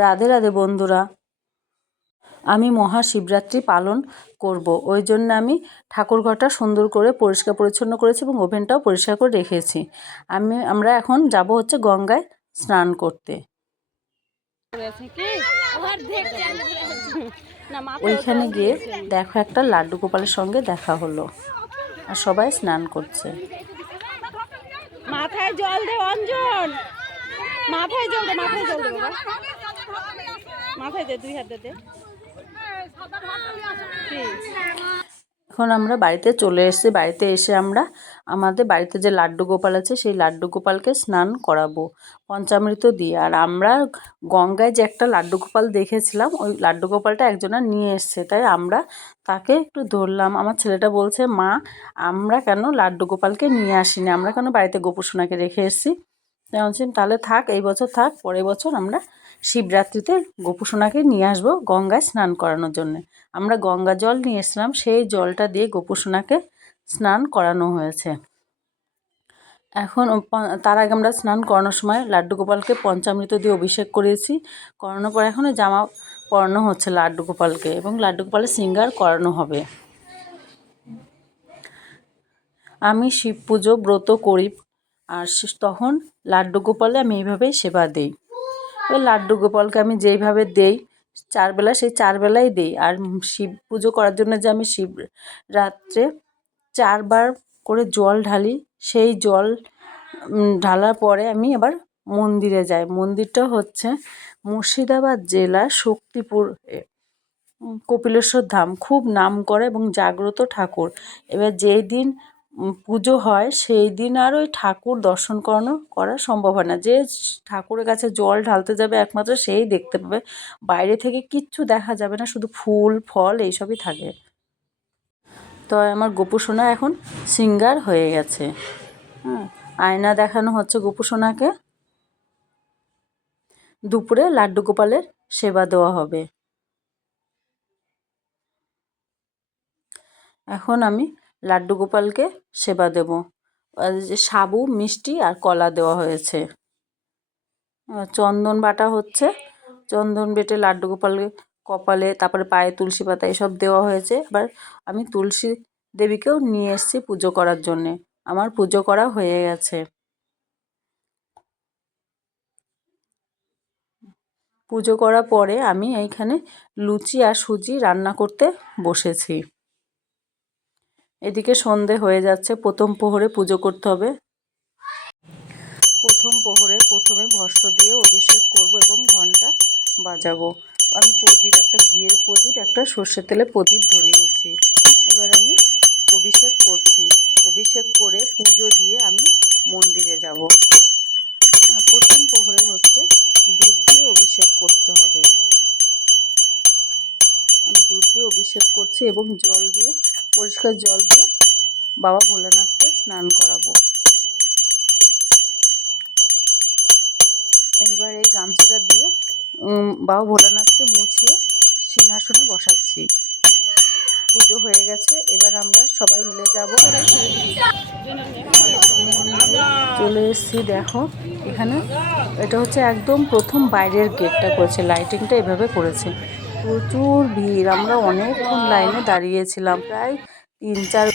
রাধে রাধে বন্ধুরা। আমি মহাশিবরাত্রি পালন করব, ওই জন্য আমি ঠাকুরঘরটা সুন্দর করে পরিষ্কার পরিচ্ছন্ন করেছি এবং ওভেনটাও পরিষ্কার করে রেখেছি। আমরা এখন যাব হচ্ছে গঙ্গায় স্নান করতে। ওইখানে গিয়ে দেখো একটা লাড্ডু গোপালের সঙ্গে দেখা হলো, আর সবাই স্নান করছে। মাথায় জল দে অঞ্জন, মাথায় জল দে, মাথায় জল দে বাবা, মাথায় দে, দুই হাতে দে। এখন আমরা বাড়িতে চলে এসেছি। বাড়িতে এসে আমরা আমাদের বাড়িতে যে লাড্ডু গোপাল আছে সেই লাড্ডু গোপালকে স্নান করাবো পঞ্চামৃত দিয়ে। আর আমরা গঙ্গায় যে একটা লাড্ডু গোপাল দেখেছিলাম, ওই লাড্ডু গোপালটা একজনা নিয়ে এসছে, তাই আমরা তাকে একটু ধরলাম। আমার ছেলেটা বলছে, মা আমরা কেন লাড্ডু গোপালকে নিয়ে আসিনি, আমরা কেন বাড়িতে গোপুসোনাকে রেখে এসেছি। তাহলে থাক, এই বছর থাক, পরের বছর আমরা শিবরাত্রিতে গোপুসোনাকে নিয়ে আসবো গঙ্গায় স্নান করানোর জন্য। আমরা গঙ্গা জল নিয়ে এসেছিলাম, সেই জলটা দিয়ে গোপুসোনাকে স্নান করানো হয়েছে। এখন তার আগে আমরা স্নান করানোর সময় লাড্ডু গোপালকে পঞ্চামৃত দিয়ে অভিষেক করেছি। করানোর পর এখন জামা পরানো হচ্ছে লাড্ডু গোপালকে, এবং লাড্ডু গোপালের শৃঙ্গার করানো হবে। আমি শিব পুজো ব্রত করি, আর তখন লাড্ডু গোপালে আমি এইভাবেই সেবা দিই। ওই লাড্ডু গোপালকে আমি যেইভাবে দেই চারবেলা, সেই চারবেলাই দিই। আর শিব পুজো করার জন্য যে আমি রাত্রে 4 বার করে জল ঢালি, সেই জল ঢালার পরে আমি আবার মন্দিরে যাই। মন্দিরটা হচ্ছে মুর্শিদাবাদ জেলার শক্তিপুর কপিলেশ্বর ধাম, খুব নাম করে এবং জাগ্রত ঠাকুর। এবার যেই দিন পুজো হয় সেই দিন আর ওই ঠাকুর দর্শন করা সম্ভব হয় না। যে ঠাকুরের কাছে জল ঢালতে যাবে একমাত্র সেই দেখতে পাবে, বাইরে থেকে কিচ্ছু দেখা যাবে না, শুধু ফুল ফল এইসবই থাকে। তো আমার গোপুসোনা এখন শৃঙ্গার হয়ে গেছে। আয়না দেখানো হচ্ছে গোপুসোনাকে। দুপুরে লাড্ডু গোপালের সেবা দেওয়া হবে। এখন আমি লাড্ডু গোপালকে সেবা দেব। যে সাবু, মিষ্টি আর কলা দেওয়া হয়েছে। চন্দন বাটা হচ্ছে, চন্দন বেটে লাড্ডু গোপালের কপালে, তারপরে পায়ে তুলসী পাতা এসব দেওয়া হয়েছে। এবার আমি তুলসী দেবীকেও নিয়ে এসেছি পুজো করার জন্যে। আমার পুজো করা হয়ে গেছে। পুজো করার পরে আমি এইখানে লুচি আর সুজি রান্না করতে বসেছি। এদিকে সন্ধে হয়ে যাচ্ছে, প্রথম প্রহরে পুজো করতে হবে। প্রথম প্রহরে প্রথমে ভস্ম দিয়ে অভিষেক করব এবং ঘণ্টা বাজাবো। আমি প্রদীপ, একটা ঘিয়ের প্রদীপ, একটা সর্ষের তেলে প্রদীপ ধরিয়েছি। এবার আমি অভিষেক করছি। অভিষেক করে পুজো দিয়ে আমি মন্দিরে যাব। প্রথম প্রহরে হচ্ছে দুধ দিয়ে অভিষেক করতে হবে। আমি দুধ দিয়ে অভিষেক করছি এবং জল দিয়ে, পরিষ্কার জল দিয়ে বাবা ভোলানাথকে স্নান করাবো। এবার এই গামছাটা দিয়ে বাবা ভোলানাথকে মুছিয়ে সিংহাসনে বসাচ্ছি। পুজো হয়ে গেছে, এবার আমরা সবাই মিলে যাব। চলে এসেছি, দেখো এখানে এটা হচ্ছে একদম প্রথম বাইরের গেটটা করেছে, লাইটিংটা এভাবে করেছে। প্রচুর ভিড়, আমরা অনেকক্ষণ লাইনে দাঁড়িয়েছিলাম, প্রায় 3-4।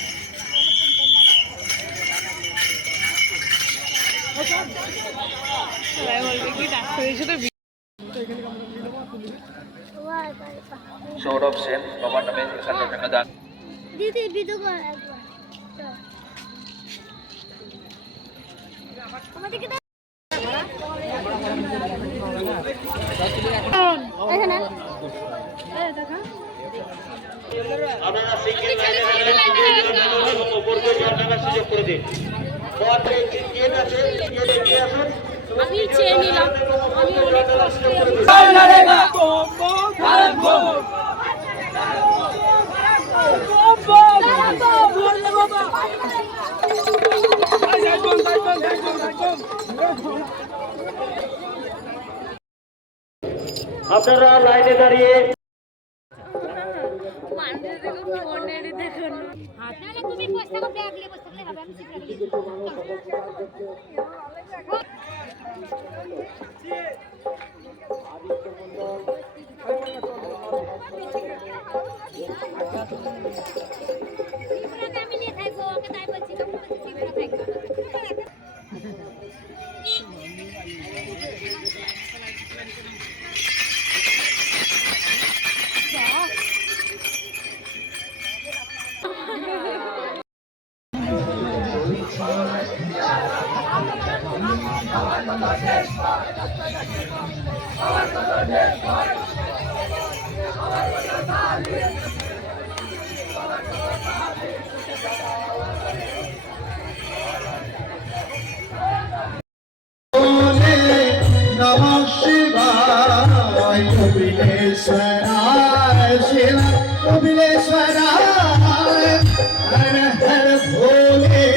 সৌরভ সেন বাবার নামে দান। দিদি ভিডিও কর একবার। আমাদের কি এখানে দেখা আপনারা সিঙ্গেল লাইনে উপর করে জানার সুযোগ করে দিন। পথে গেট আছে, গেটে গিয়ে আসুন। আমি চেয়ে নিলাম, আমি অনেক কষ্ট আপনারা লাইনে দাঁড়িয়ে নাহলে তুমি বসে থাকো, ব্যাগ নিয়ে বসে থাকলে হবে, আমি সিট রাখলে আমি নিয়ে থাকবো, ওকে তাই বলছি, তখন বলছি সিট থাকবো। नमः शिवाय कपिलेश्वराय शिव कपिलेश्वराय हर हर भोले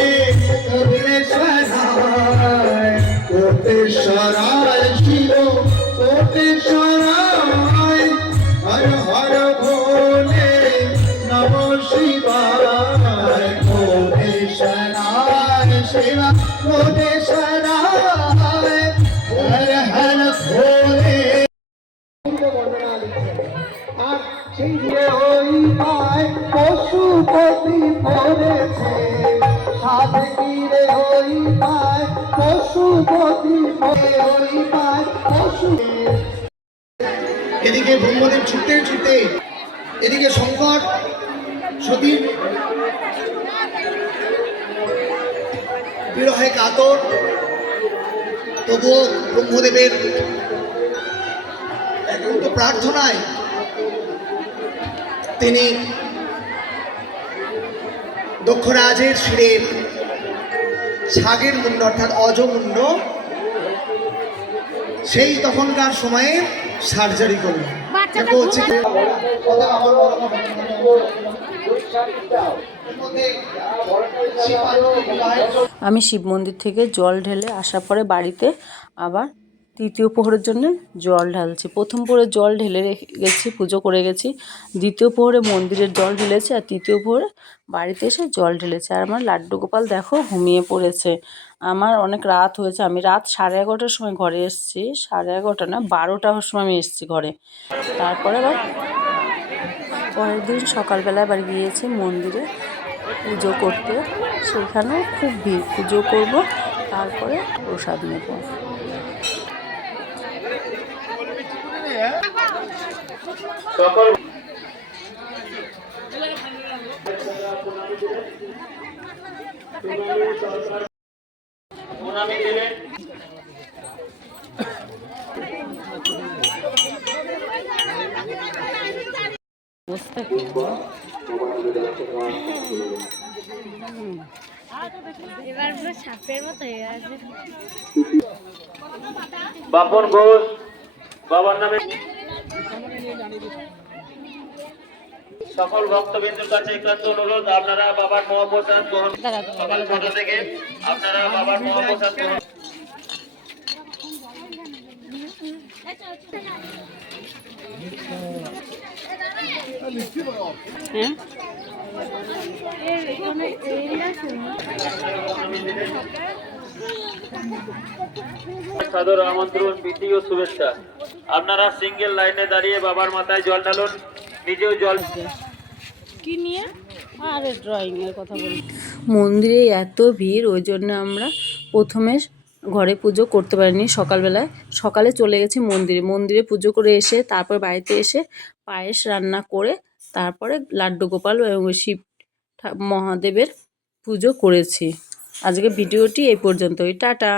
कपिलेश्वराय कोटेश्वराय शिव कोटेश्वराय हर हर भोले नमः शिवाय कोटेश्वराय शिव कोटेश्वराय हर हर भोले আর সেই যে ওই পায় পশুপতি পড়েছে সাত তীরে ওই পায় পশুপতি ওই পায় পশু এদিকে ব্রহ্মদেব ছুটতে ছুটতে এদিকে সংকট সতী বিরহে কাতর তবুও ব্রহ্মদেবের একান্ত প্রার্থনায় তিনি দক্ষরাজের শিরের ছাগের মুন্ড অর্থাৎ অজমুন্ড সেই তখনকার সময়ে সার্জারি করলেন। দেখো হচ্ছে কি আমি শিব মন্দির থেকে জল ঢেলে আসার পরে বাড়িতে আবার তৃতীয় প্রহরের জন্য জল ঢালছি। প্রথম প্রহরে জল ঢেলে রেখে গেছি, পুজো করে গেছি। দ্বিতীয় প্রহরে মন্দিরের জল ঢেলেছি, আর তৃতীয় প্রহরে বাড়িতে এসে জল ঢেলেছি। আর আমার লাড্ডু গোপাল দেখো ঘুমিয়ে পড়েছে। আমার অনেক রাত হয়েছে, আমি রাত 11:30টার সময় ঘরে এসেছি। 11:30 না, 12টার সময় আমি এসেছি ঘরে। তারপরে আবার পরের দিন সকালবেলা আবার গিয়েছি মন্দিরে পুজো করতে। সেখানেও খুব ভিড়, পুজো করব তারপরে প্রসাদ নেব। সকল প্রণামী দিলেন। এবার পুরো সাপের মতো হয়ে গেছে। বাপন ঘোষ বাবার নামে সকল ভক্তবৃন্দের কাছে একান্ত অনুরোধ, আপনারা বাবার মহাপ্রসাদ গ্রহণ সকাল 6টা থেকে আপনারা বাবার মহাপ্রসাদ গ্রহণ। সাদর আমন্ত্রণ, প্রীতি ও শুভেচ্ছা। আপনারা সিঙ্গেল লাইনে দাঁড়িয়ে বাবার মাথায় জল ঢালুন, নিজেও জল। কি নিয়ে আরে ড্রয়িং এর কথা বলি। মন্দিরে এত ভিড়, ওই জন্য আমরা প্রথমে ঘরে পুজো করতে পারিনি। সকালে চলে গেছি মন্দিরে পুজো করে এসে তারপর বাড়িতে এসে পায়েস রান্না করে তারপরে লাড্ডু গোপাল এবং শিব মহাদেবের পুজো করেছি। আজকে ভিডিওটি এই পর্যন্তই, টাটা।